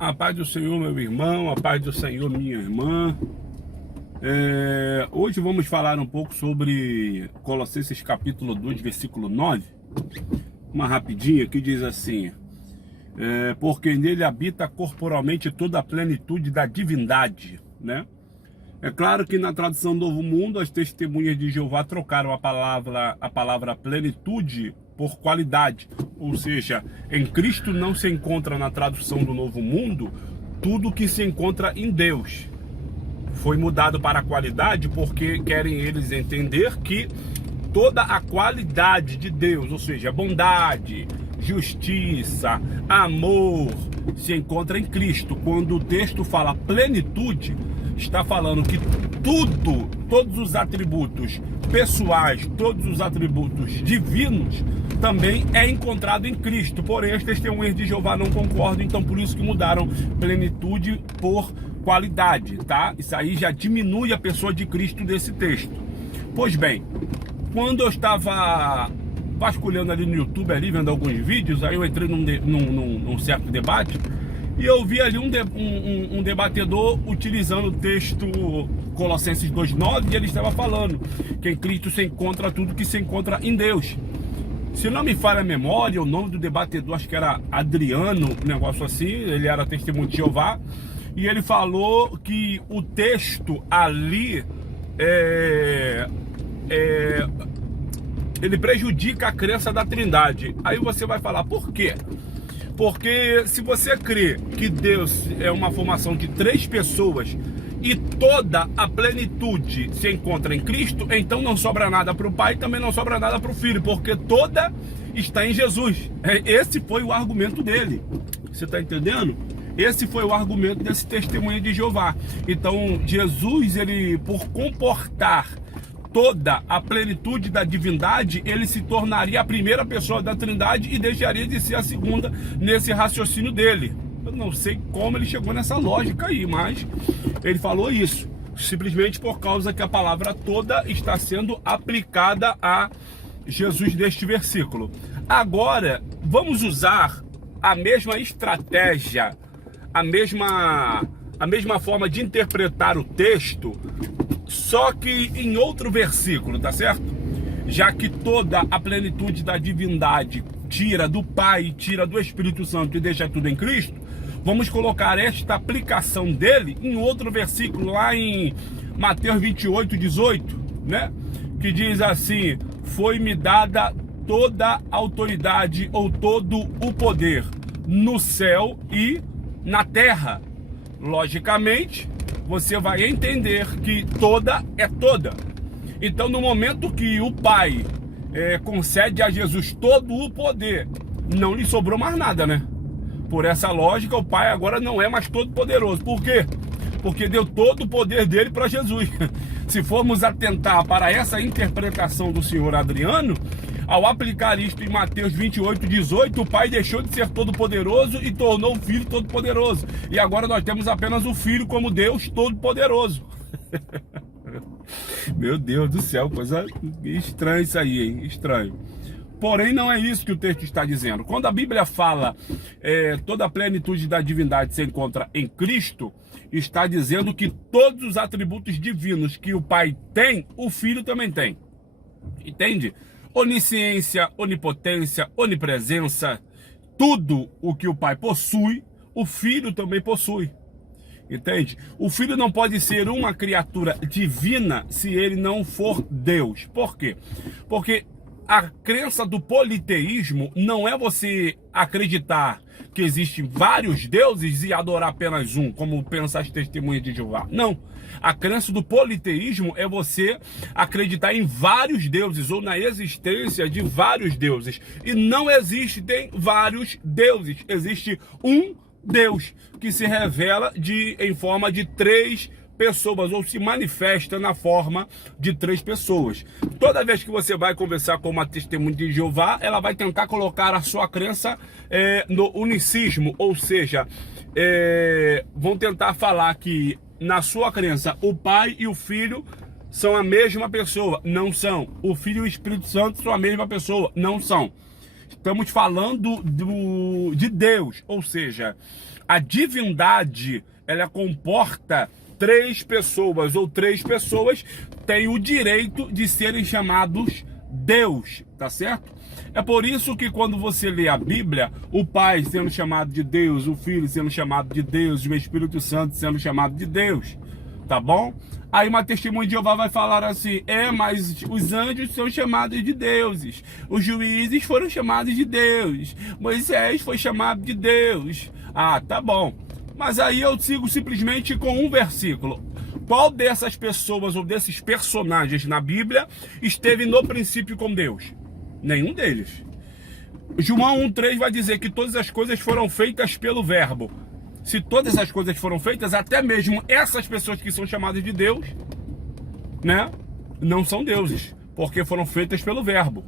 A paz do Senhor, meu irmão, a paz do Senhor, minha irmã. Hoje vamos falar um pouco sobre Colossenses capítulo 2, versículo 9. Uma rapidinha que diz assim: porque nele habita corporalmente toda a plenitude da divindade, né? É claro que na tradução Novo Mundo, as testemunhas de Jeová trocaram a palavra plenitude por qualidade. Ou seja, em Cristo não se encontra na tradução do Novo Mundo tudo que se encontra em Deus. Foi mudado para a qualidade porque querem eles entender que toda a qualidade de Deus, ou seja, bondade, justiça, amor, se encontra em Cristo. Quando o texto fala plenitude, está falando que todos os atributos pessoais, todos os atributos divinos também é encontrado em Cristo. Porém, as testemunhas de Jeová não concordam, então por isso que mudaram plenitude por qualidade, tá? Isso aí já diminui a pessoa de Cristo desse texto. Pois bem, quando eu estava vasculhando ali no YouTube, ali, vendo alguns vídeos, aí eu entrei num certo debate, e eu vi ali um debatedor utilizando o texto Colossenses 2,9, e ele estava falando que em Cristo se encontra tudo que se encontra em Deus. Se não me falha a memória, o nome do debatedor, acho que era Adriano, um negócio assim, ele era testemunho de Jeová, e ele falou que o texto ali ele prejudica a crença da Trindade. Aí você vai falar, por quê? Porque se você crê que Deus é uma formação de três pessoas e toda a plenitude se encontra em Cristo, então não sobra nada para o Pai e também não sobra nada para o Filho, porque toda está em Jesus. Esse foi o argumento dele. Você está entendendo? Esse foi o argumento desse testemunho de Jeová. Então Jesus, ele, por comportar toda a plenitude da divindade, ele se tornaria a primeira pessoa da Trindade e deixaria de ser a segunda nesse raciocínio dele. Eu não sei como ele chegou nessa lógica aí, mas ele falou isso, simplesmente por causa que a palavra toda está sendo aplicada a Jesus neste versículo. Agora, vamos usar a mesma estratégia, a mesma forma de interpretar o texto, só que em outro versículo, tá certo? Já que toda a plenitude da divindade tira do Pai, tira do Espírito Santo e deixa tudo em Cristo, vamos colocar esta aplicação dele em outro versículo, lá em Mateus 28:18, né? Que diz assim: foi-me dada toda a autoridade ou todo o poder no céu e na terra. Logicamente, você vai entender que toda é toda. Então, no momento que o Pai concede a Jesus todo o poder, não lhe sobrou mais nada, né? Por essa lógica, o Pai agora não é mais todo poderoso. Por quê? Porque deu todo o poder dele para Jesus. Se formos atentar para essa interpretação do senhor Adriano, ao aplicar isto em Mateus 28:18, o Pai deixou de ser todo-poderoso e tornou o Filho todo-poderoso. E agora nós temos apenas o Filho como Deus todo-poderoso. Meu Deus do céu, coisa estranha isso aí, hein? Estranho. Porém, não é isso que o texto está dizendo. Quando a Bíblia fala toda a plenitude da divindade se encontra em Cristo, está dizendo que todos os atributos divinos que o Pai tem, o Filho também tem. Entende? Onisciência, onipotência, onipresença, tudo o que o Pai possui, o Filho também possui. Entende? O Filho não pode ser uma criatura divina se ele não for Deus. Por quê? Porque a crença do politeísmo não é você acreditar que existem vários deuses e adorar apenas um, como pensa as testemunhas de Jeová. Não. A crença do politeísmo é você acreditar em vários deuses ou na existência de vários deuses. E não existem vários deuses. Existe um Deus que se revela em forma de três pessoas, ou se manifesta na forma de três pessoas. Toda vez que você vai conversar com uma testemunha de Jeová, ela vai tentar colocar a sua crença no unicismo, ou seja, vão tentar falar que na sua crença o Pai e o Filho são a mesma pessoa. Não são. O Filho e o Espírito Santo são a mesma pessoa. Não são. Estamos falando de Deus, ou seja, A divindade, ela comporta três pessoas, ou três pessoas têm o direito de serem chamados Deus, tá certo? É por isso que quando você lê a Bíblia, o Pai sendo chamado de Deus, o Filho sendo chamado de Deus, o Espírito Santo sendo chamado de Deus, tá bom? Aí uma testemunha de Jeová vai falar assim, mas os anjos são chamados de deuses, os juízes foram chamados de Deus, Moisés foi chamado de Deus. Ah, tá bom. Mas aí eu sigo simplesmente com um versículo. Qual dessas pessoas ou desses personagens na Bíblia esteve no princípio com Deus? Nenhum deles. João 1,3 vai dizer que todas as coisas foram feitas pelo Verbo. Se todas as coisas foram feitas, até mesmo essas pessoas que são chamadas de Deus, né, não são deuses, porque foram feitas pelo Verbo.